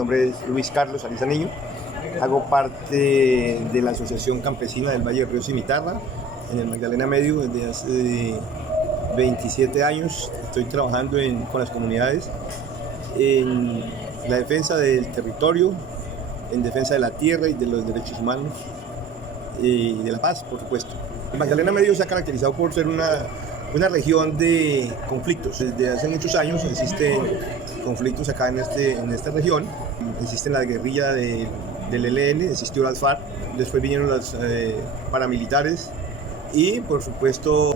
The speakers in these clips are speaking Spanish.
nombre es Luis Carlos Ariza Niño. Hago parte de la Asociación Campesina del Valle de Río Cimitarra, en el Magdalena Medio, desde hace 27 años. Estoy trabajando con las comunidades en la defensa del territorio, en defensa de la tierra y de los derechos humanos y de la paz, por supuesto. El Magdalena Medio se ha caracterizado por ser una región de conflictos. Desde hace muchos años existen conflictos acá en esta región. Existe la guerrilla del ELN, existió las FARC, después vinieron los paramilitares y, por supuesto,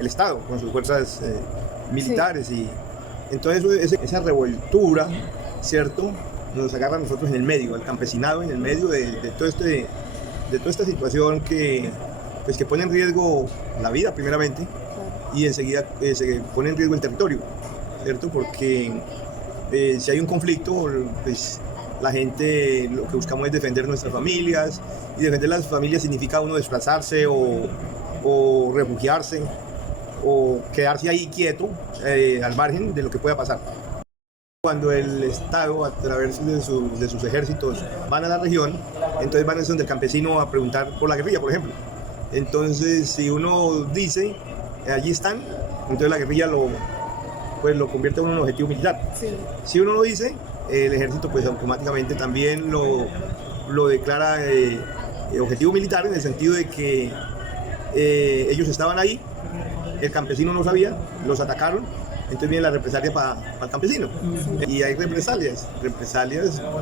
el Estado con sus fuerzas militares. Sí. Y entonces esa revoltura, ¿cierto?, nos agarra a nosotros en el medio, al campesinado en el medio de toda esta situación que pone en riesgo la vida primeramente y enseguida se pone en riesgo el territorio, ¿cierto? Porque si hay un conflicto, pues la gente lo que buscamos es defender nuestras familias, y defender las familias significa uno desplazarse o refugiarse o quedarse ahí quieto al margen de lo que pueda pasar. Cuando el Estado, a través de sus ejércitos, van a la región, entonces van a donde el campesino a preguntar por la guerrilla, por ejemplo. Entonces, si uno dice, allí están, entonces la guerrilla lo convierte en un objetivo militar. Sí. Si uno lo dice, el ejército pues automáticamente también lo declara objetivo militar, en el sentido de que ellos estaban ahí, el campesino no sabía, los atacaron. Entonces viene la represalia para el campesino. Y hay represalias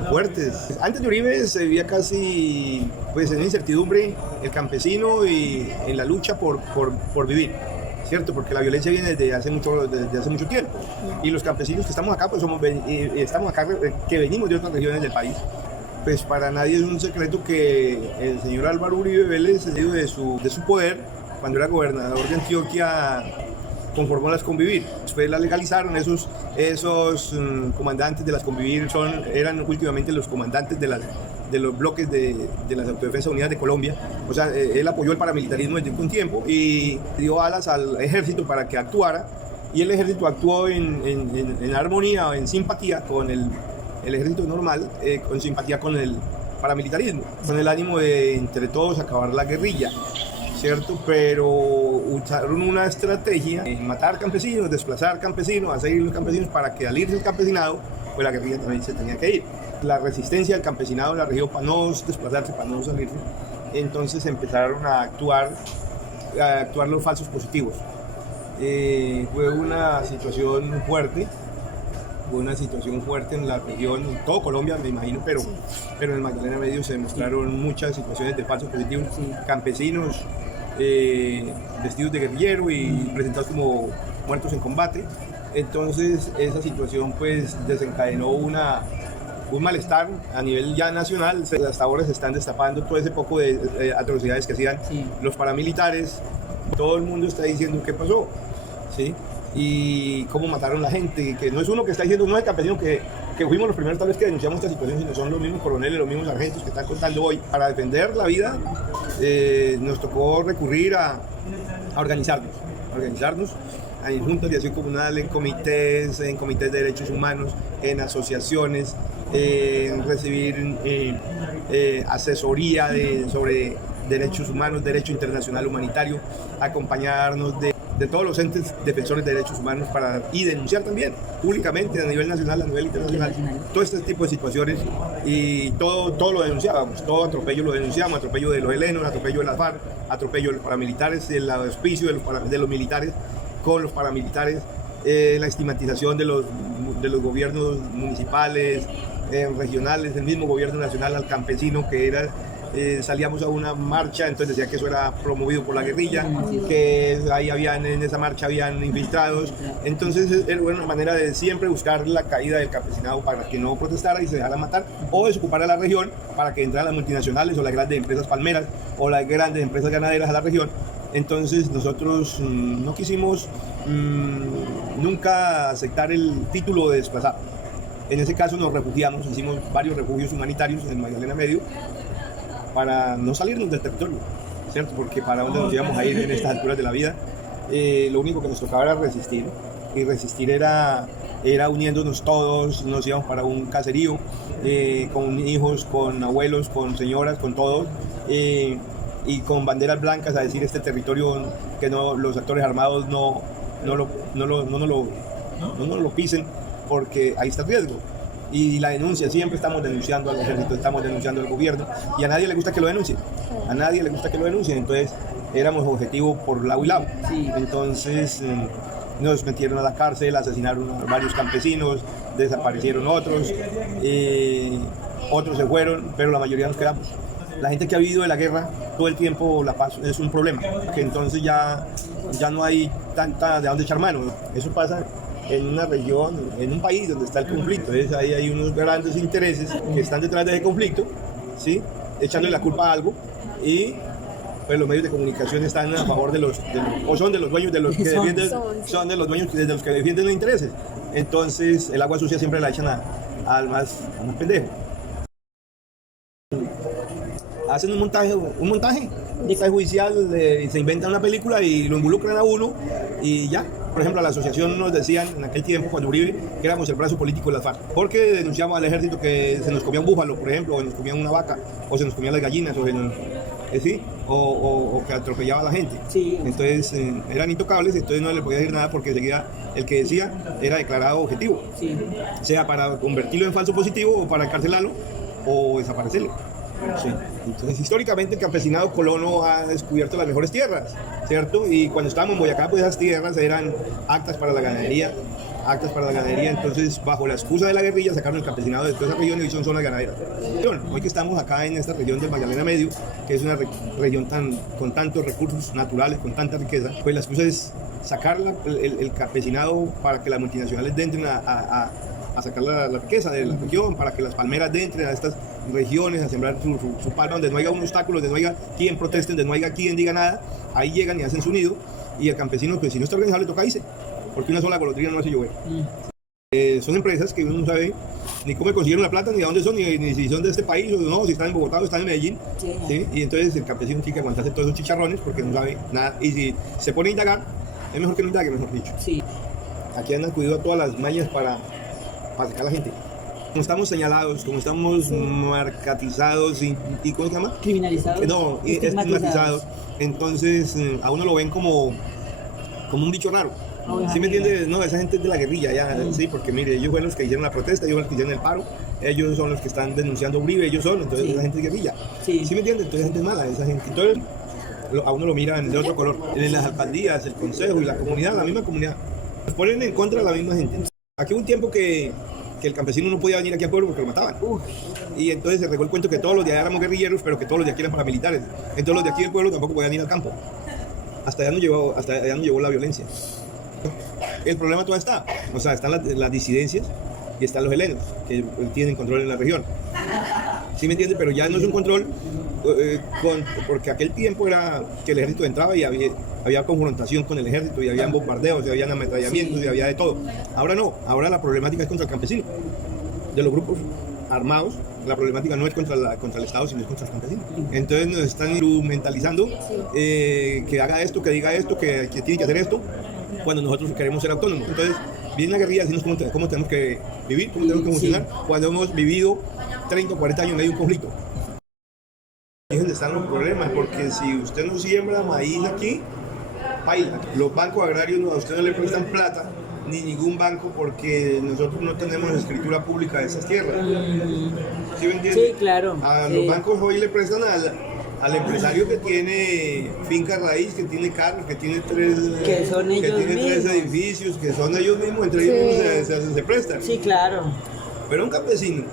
fuertes. Antes de Uribe se vivía casi en incertidumbre el campesino y en la lucha por vivir, ¿cierto? Porque la violencia viene desde hace mucho tiempo. Y los campesinos que estamos acá, pues estamos acá que venimos de otras regiones del país. Pues para nadie es un secreto que el señor Álvaro Uribe Vélez, en medio de su poder, cuando era gobernador de Antioquia, conformó las Convivir. Después las legalizaron. Esos comandantes de las Convivir eran últimamente los comandantes de los bloques de las Autodefensas Unidas de Colombia. O sea, él apoyó el paramilitarismo desde un tiempo y dio alas al ejército para que actuara, y el ejército actuó en armonía, en simpatía con el ejército normal, con simpatía con el paramilitarismo, con el ánimo de entre todos acabar la guerrilla, ¿cierto? Pero usaron una estrategia de matar campesinos, desplazar campesinos, hacer ir los campesinos, para que al irse el campesinado, pues la guerrilla también se tenía que ir. La resistencia del campesinado en la región para no desplazarse, para no salirse, entonces empezaron a actuar los falsos positivos. Fue una situación fuerte en la región, en todo Colombia me imagino, pero en el Magdalena Medio se demostraron muchas situaciones de falsos positivos, campesinos vestidos de guerrillero y presentados como muertos en combate. Entonces esa situación pues desencadenó un malestar a nivel ya nacional. Hasta ahora se están destapando todo ese poco de atrocidades que hacían los paramilitares. Todo el mundo está diciendo qué pasó, ¿sí? Y cómo mataron a la gente, que no es uno que está diciendo, no es el campesino que fuimos los primeros tal vez que denunciamos esta situación, sino son los mismos coroneles, los mismos sargentos que están contando hoy. Para defender la vida nos tocó recurrir a organizarnos en juntas de acción comunal, en comités de derechos humanos, en asociaciones, recibir asesoría sobre derechos humanos, derecho internacional humanitario, acompañarnos de todos los entes defensores de derechos humanos y denunciar también públicamente a nivel nacional, a nivel internacional, todo este tipo de situaciones, y todo lo denunciábamos, todo atropello lo denunciábamos, atropello de los helenos, atropello de las FARC, atropello de los paramilitares, el auspicio de los militares con los paramilitares, la estigmatización de los gobiernos municipales, regionales, del mismo gobierno nacional al campesino, que era... salíamos a una marcha, entonces decía que eso era promovido por la guerrilla, que ahí en esa marcha habían infiltrados. Entonces era una manera de siempre buscar la caída del campesinado para que no protestara y se dejara matar, o desocupara la región para que entraran las multinacionales o las grandes empresas palmeras o las grandes empresas ganaderas a la región. Entonces nosotros no quisimos nunca aceptar el título de desplazado. En ese caso nos refugiamos, hicimos varios refugios humanitarios en Magdalena Medio, para no salirnos del territorio, ¿cierto? Porque para dónde nos íbamos a ir en estas alturas de la vida. Lo único que nos tocaba era resistir, y resistir era uniéndonos todos. Nos íbamos para un caserío con hijos, con abuelos, con señoras, con todos, y con banderas blancas a decir este territorio que no, los actores armados no lo pisen porque ahí está el riesgo. Y la denuncia, siempre estamos denunciando al ejército, estamos denunciando al gobierno y a nadie le gusta que lo denuncien, a nadie le gusta que lo denuncien, entonces éramos objetivo por lado y lado. Sí. Entonces nos metieron a la cárcel, asesinaron a varios campesinos, desaparecieron otros, otros se fueron, pero la mayoría nos quedamos. La gente que ha vivido de la guerra todo el tiempo, la paz es un problema, que entonces ya no hay tanta de dónde echar mano. Eso pasa en una región, en un país donde está el conflicto. Entonces ahí hay unos grandes intereses que están detrás de ese conflicto, ¿sí? Echándole la culpa a algo, y pues los medios de comunicación están a favor o son de los dueños de los que defienden, son de los dueños de los que defienden los intereses. Entonces el agua sucia siempre la echan al más pendejo. Hacen un montaje judicial, se inventan una película y lo involucran a uno y ya. Por ejemplo, a la asociación nos decían en aquel tiempo, cuando Uribe, que éramos el brazo político de las FARC, porque denunciamos al ejército que se nos comía un búfalo, por ejemplo, o nos comían una vaca, o se nos comían las gallinas, o que atropellaba a la gente. Sí. Entonces eran intocables, entonces no le podía decir nada porque enseguida el que decía era declarado objetivo, Sí. sea para convertirlo en falso positivo o para encarcelarlo o desaparecerlo. Sí. Entonces, históricamente el campesinado colono ha descubierto las mejores tierras, ¿cierto? Y cuando estábamos en Boyacá, pues esas tierras eran aptas para la ganadería, entonces bajo la excusa de la guerrilla sacaron el campesinado de toda esa región y son zonas ganaderas. Hoy que estamos acá en esta región del Magdalena Medio, que es una región con tantos recursos naturales, con tanta riqueza, pues la excusa es sacar el campesinado para que las multinacionales entren a sacar la riqueza de la región, para que las palmeras entren a estas regiones a sembrar su palma, donde no haya un obstáculo, donde no haya quien proteste, donde no haya quien diga nada. Ahí llegan y hacen su nido, y el campesino, pues si no está organizado, le toca irse, porque una sola golondrina no hace llover. Son empresas que uno no sabe ni cómo consiguieron la plata, ni de dónde son, ni si son de este país o no, si están en Bogotá o están en Medellín. Sí. ¿Sí? Y entonces el campesino tiene que aguantarse todos esos chicharrones porque no sabe nada, y si se pone a indagar, es mejor que no indague, mejor dicho. Sí. Aquí han acudido a todas las mañas para sacar a la gente. Como estamos señalados, como estamos marcatizados y ¿cómo se llama? Criminalizados. No, estigmatizados. Entonces a uno lo ven como un bicho raro. ¿Sí me entiendes? No, esa gente es de la guerrilla, ya, sí, porque mire, ellos fueron los que hicieron la protesta, ellos fueron los que hicieron el paro, ellos son los que están denunciando a Uribe, ellos son, entonces esa gente es guerrilla. Sí. ¿Sí me entiendes? Entonces esa gente es mala, esa gente. Entonces a uno lo miran de otro color. En las alcaldías, el consejo y la comunidad, la misma comunidad, nos ponen en contra de la misma gente. Aquí hubo un tiempo que el campesino no podía venir aquí al pueblo porque lo mataban. Y entonces se regó el cuento que todos los de allá éramos guerrilleros, pero que todos los de aquí eran paramilitares. Entonces los de aquí del pueblo tampoco podían ir al campo. Hasta allá nos llevó la violencia. El problema todavía está. O sea, están las disidencias y están los helenos, que tienen control en la región. ¿Sí me entiendes? Pero ya no es un control porque aquel tiempo era que el ejército entraba y había confrontación con el ejército y había bombardeos y había ametrallamientos y había de todo. Ahora no, ahora la problemática es contra el campesino. De los grupos armados, la problemática no es contra el Estado, sino es contra el campesino. Entonces nos están instrumentalizando que haga esto, que diga esto, que tiene que hacer esto, cuando nosotros queremos ser autónomos. Entonces viene la guerrilla a decirnos cómo tenemos que vivir, cómo tenemos que funcionar, cuando hemos vivido 30 o 40 años en medio de un conflicto. Ahí es donde están los problemas, porque si usted no siembra maíz aquí, baila. Los bancos agrarios a usted no le prestan plata, ni ningún banco, porque nosotros no tenemos escritura pública de esas tierras. ¿Sí me entiende? Sí, claro. Los bancos hoy le prestan al empresario que tiene finca raíz, que tiene carros, que tiene tres edificios, que son ellos mismos, entre ellos se prestan. Sí, claro. Pero un campesino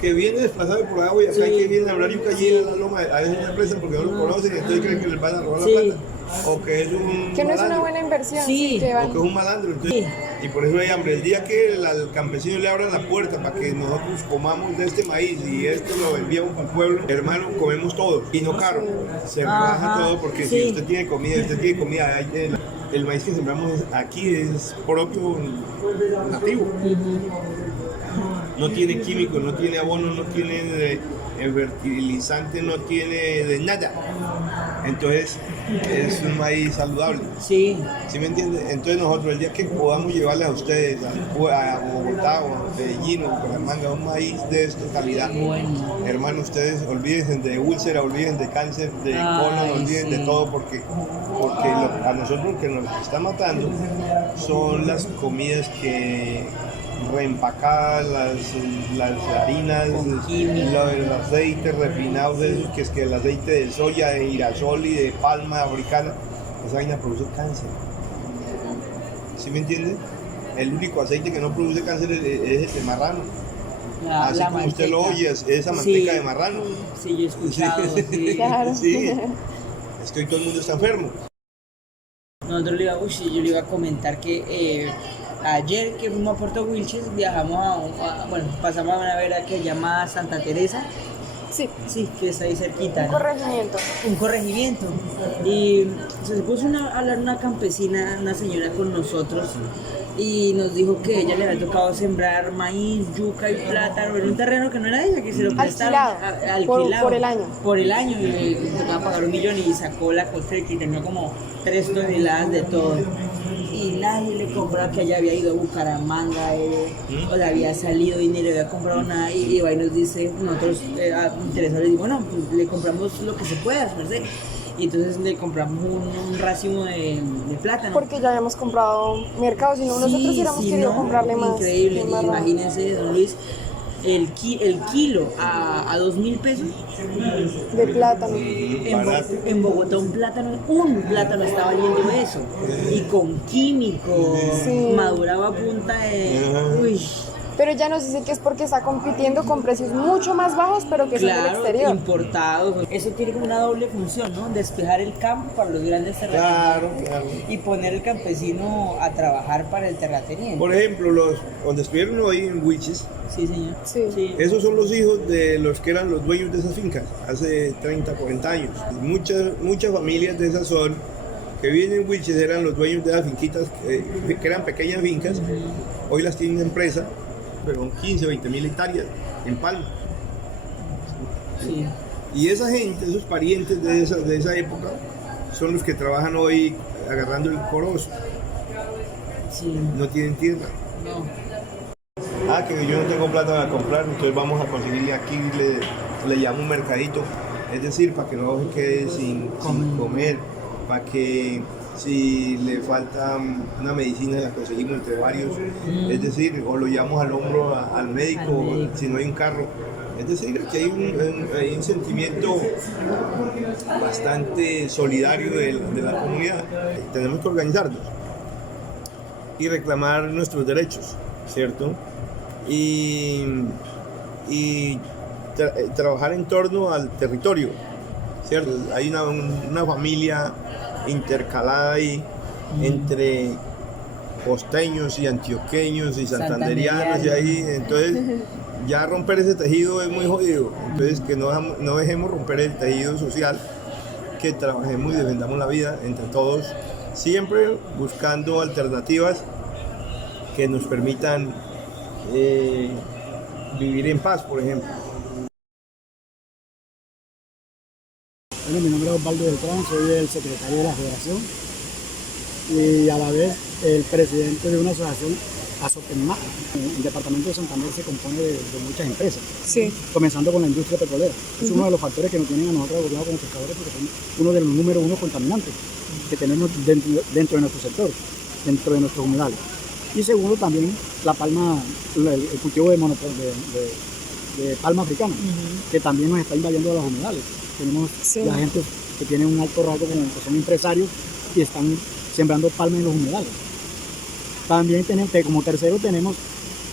que viene desplazado por agua y acá que viene a hablar yuca allí en la loma, a veces no prestan porque no lo conocen y entonces creen que les van a robar la plata. O que es un que no es una buena inversión. Sí. Que o que es un malandro. Entonces, y por eso hay hambre. El día que al campesino le abran la puerta para que nosotros comamos de este maíz y esto lo enviamos al pueblo, hermano, comemos todo y no caro. Se baja todo porque si usted tiene comida, el maíz que sembramos aquí es propio, nativo. No tiene químicos, no tiene abono, no tiene fertilizante, no tiene de nada. Entonces es un maíz saludable. Sí. ¿Sí me entiende? Entonces nosotros el día que podamos llevarles a ustedes a Bogotá o a Medellín o Bucaramanga un maíz de esta calidad, Bueno. hermano, ustedes olvídense de úlcera, olvídense de cáncer, de colon, olvídense de todo porque a nosotros lo que nos está matando son las comidas que reempacadas, las harinas, los aceites refinados, que es que el aceite de soya, de girasol y de palma africana, esa vaina produce cáncer. ¿Sí me entiende? El único aceite que no produce cáncer es el de marrano. Así como manteca. Usted lo oye, esa manteca de marrano. Sí, yo he escuchado. Sí. Claro. Sí. Es que hoy todo el mundo está enfermo. Nosotros yo le iba a comentar que ayer que fuimos a Puerto Wilches viajamos pasamos a una vera que se llama Santa Teresa. Sí. Sí, que está ahí cerquita. Un corregimiento. Un corregimiento. Y se puso a hablar una campesina, una señora con nosotros, y nos dijo que a ella le había tocado sembrar maíz, yuca y plátano en un terreno que no era de ella, que se lo prestaron. Alquilado. Por el año. Por el año, y le tocaba pagar 1 millón y sacó la cosecha y tenía como 3 toneladas de todo. Y nadie le compraba, que ella había ido a Bucaramanga, o le había salido y ni le había comprado nada, y ahí nos dice, nosotros interesados, le digo, bueno, pues le compramos lo que se pueda, ¿no? Y entonces le compramos un racimo de plátano. Porque ya habíamos comprado mercado, si no, nosotros hubiéramos querido comprarle más. Increíble, imagínense, don Luis, el kilo a 2.000 pesos de plátano. En Bogotá un plátano está valiendo eso, y con químicos, maduraba a punta de... Uy. Pero ya nos dice que es porque está compitiendo con precios mucho más bajos, pero que son del exterior. Importados. Eso tiene como una doble función, ¿no? Despejar el campo para los grandes terratenientes. Claro. Y poner el campesino a trabajar para el terrateniente. Por ejemplo, donde estuvieron hoy en Wilches. Sí, señor. Sí. Esos son los hijos de los que eran los dueños de esas fincas hace 30, 40 años. Muchas familias de esa zona que viven en Wilches eran los dueños de las finquitas, que eran pequeñas fincas. Hoy las tienen empresa, pero 15 o 20 mil hectáreas en palma. Sí. Y esa gente, esos parientes de esa época, son los que trabajan hoy agarrando el corozo. Sí. No tienen tierra. No. Que yo no tengo plata para comprar, entonces vamos a conseguirle aquí, le llamo un mercadito. Es decir, para que no se quede sin comer, para que si le falta una medicina la conseguimos entre varios, es decir, o lo llevamos al hombro al médico, si no hay un carro. Es decir, que hay un sentimiento bastante solidario de la comunidad. Tenemos que organizarnos y reclamar nuestros derechos, ¿cierto? Y trabajar en torno al territorio, ¿cierto? Hay una familia intercalada ahí entre costeños y antioqueños y santanderianos y ahí, entonces ya romper ese tejido es muy jodido. Entonces que no dejemos romper el tejido social, que trabajemos y defendamos la vida entre todos, siempre buscando alternativas que nos permitan vivir en paz, por ejemplo. Bueno, mi nombre es Osvaldo Beltrán, soy el secretario de la Federación y a la vez el presidente de una asociación, Asopenma. El departamento de Santander se compone de muchas empresas, comenzando con la industria petrolera. Es uno de los factores que nos tienen a nosotros agobiados como pescadores, porque son uno de los número 1 contaminantes que tenemos dentro de nuestro sector, dentro de nuestros humedales. Y segundo, también la palma, el cultivo de palma africana, que también nos está invadiendo los humedales. Tenemos la gente que tiene un alto rango, que son empresarios y están sembrando palma en los humedales. También como tercero tenemos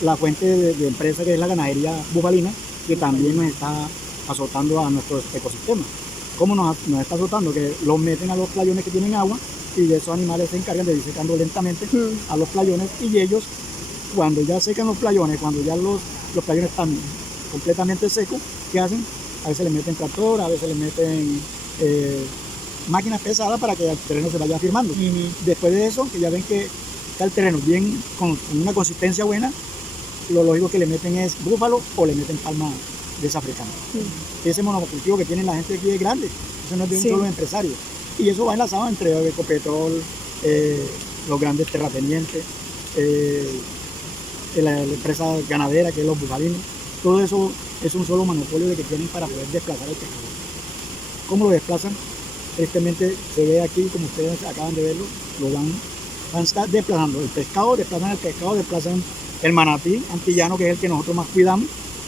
la fuente de empresa, que es la ganadería bufalina, que también nos está azotando a nuestro ecosistema. ¿Cómo nos está azotando? Que los meten a los playones que tienen agua y de esos animales se encargan de ir secando lentamente a los playones, y ellos, cuando ya secan los playones, cuando ya los playones están completamente secos, ¿qué hacen? A veces le meten tractor, a veces le meten máquinas pesadas para que el terreno se vaya firmando. Después de eso, que ya ven que está el terreno bien con una consistencia buena, lo lógico que le meten es búfalo o le meten palma desafricana. Ese monocultivo que tiene la gente aquí es grande, eso no es de un solo empresario. Y eso va enlazado entre Ecopetrol, los grandes terratenientes, la empresa ganadera que es los bufalinos. Todo eso es un solo monopolio de que tienen para poder desplazar el pescado. ¿Cómo lo desplazan? Tristemente se ve aquí, como ustedes acaban de verlo, lo van a estar desplazando el pescado, desplazan el manatí antillano, que es el que nosotros más cuidamos,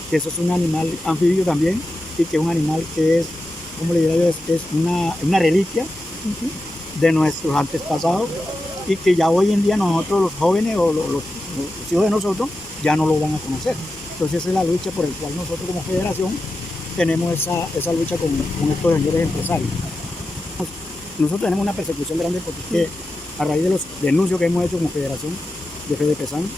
que eso es un animal anfibio también, y que es un animal que es, como le diría yo, es una reliquia de nuestros antepasados, y que ya hoy en día nosotros los jóvenes o los hijos de nosotros ya no lo van a conocer. Entonces esa es la lucha por la cual nosotros como federación tenemos esa lucha con estos señores empresarios. Nosotros tenemos una persecución grande porque a raíz de los denuncios que hemos hecho como federación de FEDEPESAN,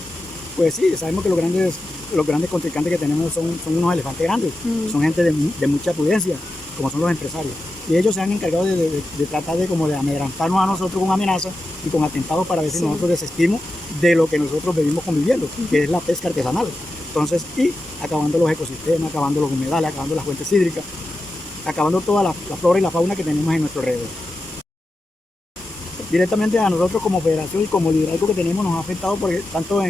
pues sí, sabemos que los grandes contrincantes que tenemos son unos elefantes grandes, son gente de mucha prudencia, como son los empresarios. Y ellos se han encargado de tratar de amedrentarnos a nosotros con amenazas y con atentados para ver si nosotros desistimos de lo que nosotros venimos conviviendo, que es la pesca artesanal. Entonces, y acabando los ecosistemas, acabando los humedales, acabando las fuentes hídricas, acabando toda la flora y la fauna que tenemos en nuestro alrededor. Directamente a nosotros como federación y como liderazgo que tenemos nos ha afectado porque tanto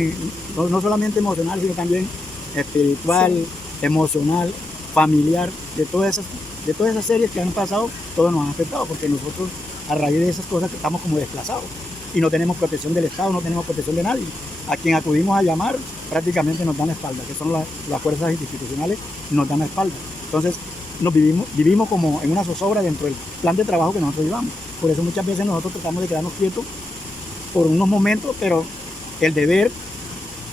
no solamente emocional, sino también espiritual, emocional, familiar, de todas esas series que han pasado, todo nos ha afectado porque nosotros a raíz de esas cosas estamos como desplazados y no tenemos protección del Estado, no tenemos protección de nadie. A quien acudimos a llamar prácticamente nos dan la espalda, que son las fuerzas institucionales, nos dan la espalda. Entonces vivimos como en una zozobra dentro del plan de trabajo que nosotros llevamos. Por eso muchas veces nosotros tratamos de quedarnos quietos por unos momentos, pero el deber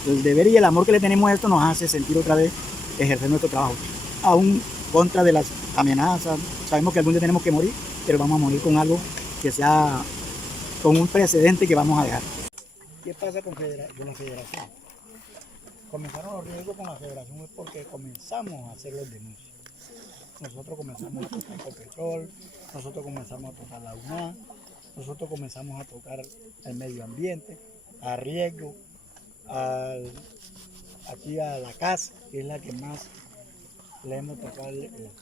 y el amor que le tenemos a esto nos hace sentir otra vez ejercer nuestro trabajo. Aún contra de las amenazas, sabemos que algún día tenemos que morir, pero vamos a morir con algo que sea, con un precedente que vamos a dejar. ¿Qué pasa con la federación? Comenzaron los riesgos con la federación es porque comenzamos a hacer los denuncias. Nosotros comenzamos a tocar Ecopetrol, nosotros comenzamos a tocar la UNA, nosotros comenzamos a tocar el medio ambiente, a riesgo, aquí a la casa, que es la que más le hemos tocado,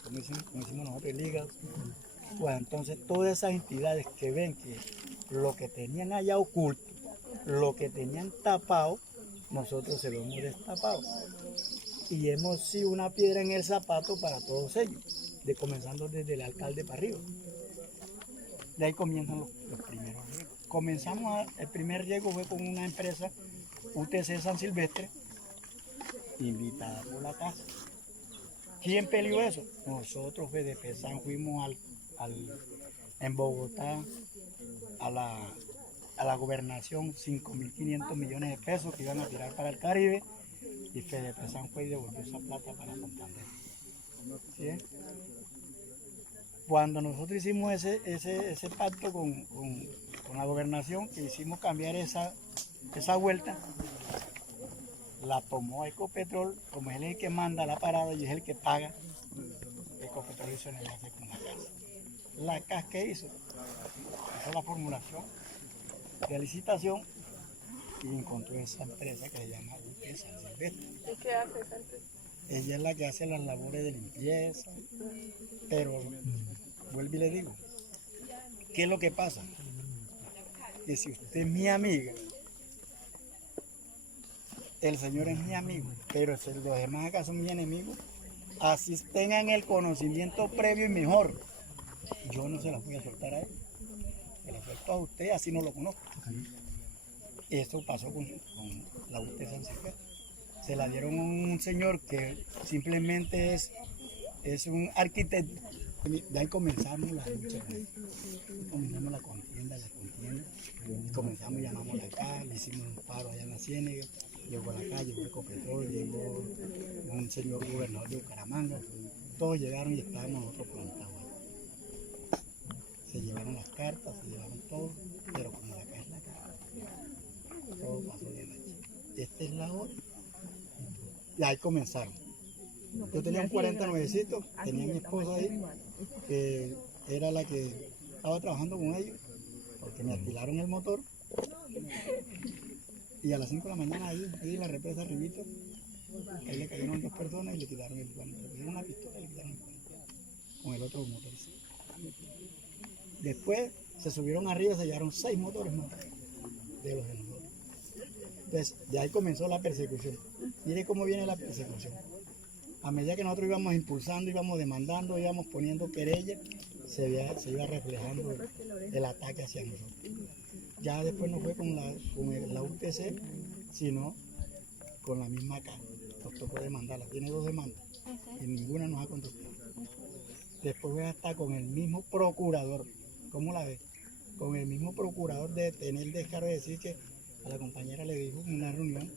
como hicimos nosotros en ligas. Pues entonces todas esas entidades que ven que lo que tenían allá oculto, lo que tenían tapado, nosotros se lo hemos destapado. Y hemos sido una piedra en el zapato para todos ellos, comenzando desde el alcalde para arriba. De ahí comienzan los primeros riesgos. El primer riesgo fue con una empresa UTC San Silvestre, invitada por la casa. ¿Quién peleó eso? Nosotros, FEDEPESAN, fuimos en Bogotá a la gobernación 5.500 millones de pesos que iban a tirar para el Caribe, y FEDEPESAN fue y devolvió esa plata para Santander. ¿Sí? Cuando nosotros hicimos ese pacto con la gobernación, que hicimos cambiar esa vuelta, la tomó Ecopetrol, como es el que manda la parada y es el que paga. Ecopetrol hizo el enlace con la CAS. La CAS, ¿qué hizo? Hizo la formulación de licitación y encontró esa empresa que se llama UTC San Silvestre. ¿Y qué hace esa empresa? Ella es la que hace las labores de limpieza, pero vuelvo y le digo, ¿qué es lo que pasa? Que si usted es mi amiga, el Señor es mi amigo, pero si los demás acá son mis enemigos, así tengan el conocimiento previo y mejor, yo no se las voy a soltar a él, se las suelto a usted, así no lo conozco. Eso pasó con la UTC San Silvestre. Se la dieron a un señor que simplemente es un arquitecto. De ahí comenzamos la lucha, comenzamos la contienda, comenzamos, llamamos a la calle, le hicimos un paro allá en la Ciénega, llegó a la calle, llegó Ecopetrol, llegó un señor gobernador de Bucaramanga, todos llegaron y estábamos nosotros plantados. Se llevaron las cartas, se llevaron todo, pero como la calle es la calle, todo pasó de noche. Esta es la hora. Y ahí comenzaron. Yo tenía un 40 nuevecitos, tenía mi esposa ahí, que era la que estaba trabajando con ellos, porque me alquilaron el motor. Y a las 5 de la mañana ahí en la represa arribita, ahí le cayeron 2 personas y le quitaron el guante. Le pusieron una pistola y le quitaron el guante con el otro motorista. Después se subieron arriba y se llevaron 6 motores más de los de nosotros. Entonces, de ahí comenzó la persecución. Mire cómo viene la persecución. A medida que nosotros íbamos impulsando, íbamos demandando, íbamos poniendo querellas, se iba reflejando el ataque hacia nosotros. Ya después no fue con la UTC, sino con la misma CAN. Nos tocó demandarla. Tiene 2 demandas y ninguna nos ha contestado. Después fue hasta con el mismo procurador. ¿Cómo la ves? Con el mismo procurador de tener el descaro de decir que a la compañera le dijo en una reunión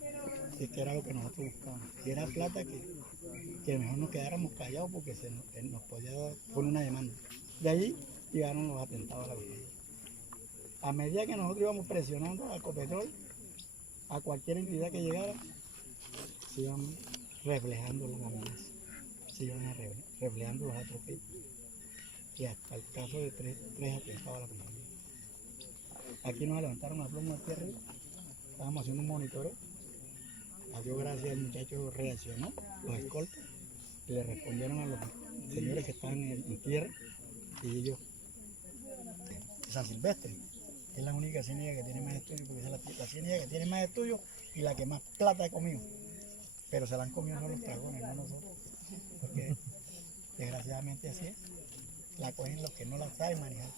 que era lo que nosotros buscábamos, que era plata que mejor nos quedáramos callados porque nos podía poner una demanda. De allí llegaron los atentados a la vida. A medida que nosotros íbamos presionando a Ecopetrol, a cualquier entidad que llegara, se iban reflejando las amenazas, se iban reflejando los atropellos. Y hasta el caso de tres atentados a la compañía. Aquí nos levantaron a plomo de tierra, estábamos haciendo un monitoreo. A Dios gracias, el muchacho reaccionó, los escoltas, y le respondieron a los señores que estaban en tierra, y ellos, San Silvestre, que es la única ciénaga que tiene más estudios, porque es la ciénaga que tiene más estudios y la que más plata ha comido. Pero se la han comido no los dragones, no nosotros, porque desgraciadamente así es. La cogen los que no la saben manejar.